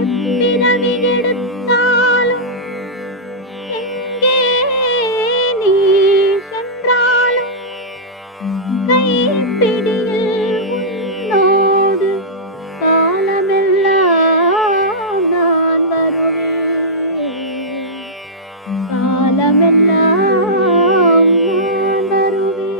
எப்பிறவி எடுத்தாலும் எங்கே நீ சென்றாலும் கைப்பிடியில் உன்னோடு காலமெல்லாம் நான் வருவேன். காலமெல்லாம் நான் வருவேன்.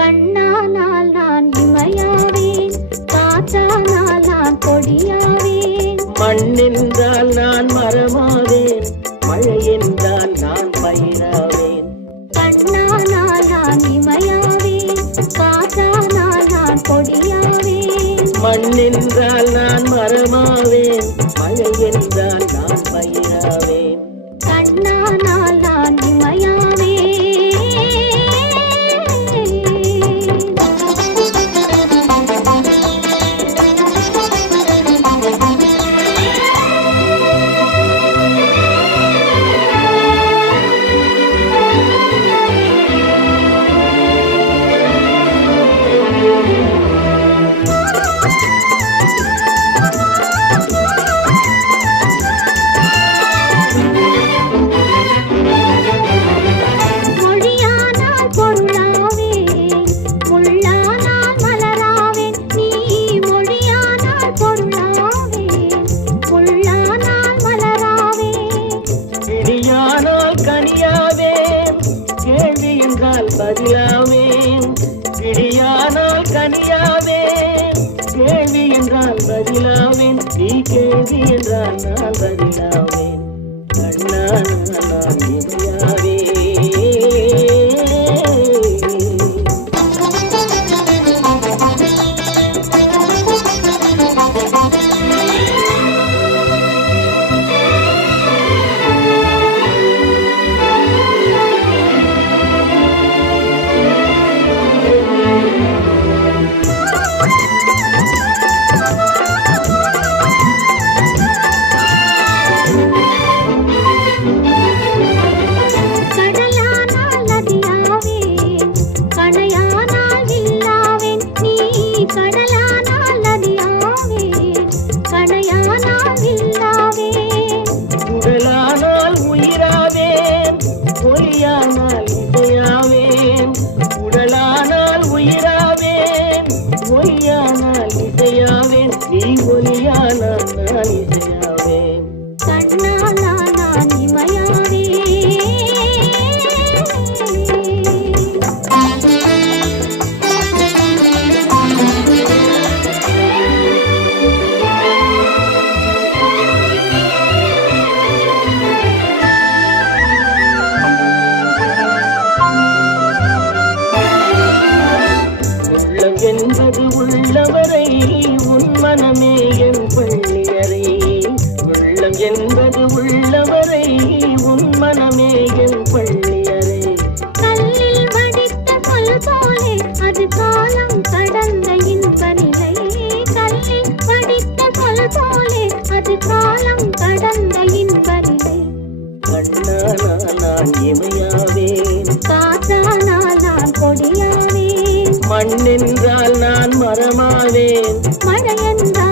கண்ணானால் நான் இமையாவேன், காற்றானால் நான் கொடியாவேன். மண்ணென்றால் நான் மரமாவேன், மழை என்றால் நான் பயிராவேன். கண்ணானால் நான் இமையாவேன், காற்றானால் நான் கொடியாவேன். மண்ணென்றால் நான் மரமாவேன், மழை என்றால் நான் பயிராவேன். கண்ணானால் நான் இமையாவேன். பதிலாவேன் கிளியானால் கனியாவேன், கேள்வி என்றால் பதிலாவேன், நீ கேள்வி என்றால் நான் பதிலாவேன். கண்ணானால் நான் இமையாவேன். உடலானால் உயிராவேன், ஒலியானால் இசையாவேன். உடலானால் உயிராவேன், ஒலியானால் இசையாவேன், நீ ஒலியானால் நான் இசையாவேன். கண்ணானால் நான் இமையாவேன். என்பது உள்ளவரை உன் மனமே என் பள்ளியறை. உள்ளம் என்பது உள்ளவரை உன் மனமே என் பள்ளியறை. கல்லில் வடித்த சொல் போலே அது காலம் கடந்த இன்ப நிலை. கல்லில் வடித்த சொல் போலே அது காலம் கடந்த இன்ப நிலை. கண்ணானால் நான் இமையாவேன், காற்றானால் நான் கொடியாவேன். மண்ணென்றால் நான் மரமாவேன், மழை என்றால்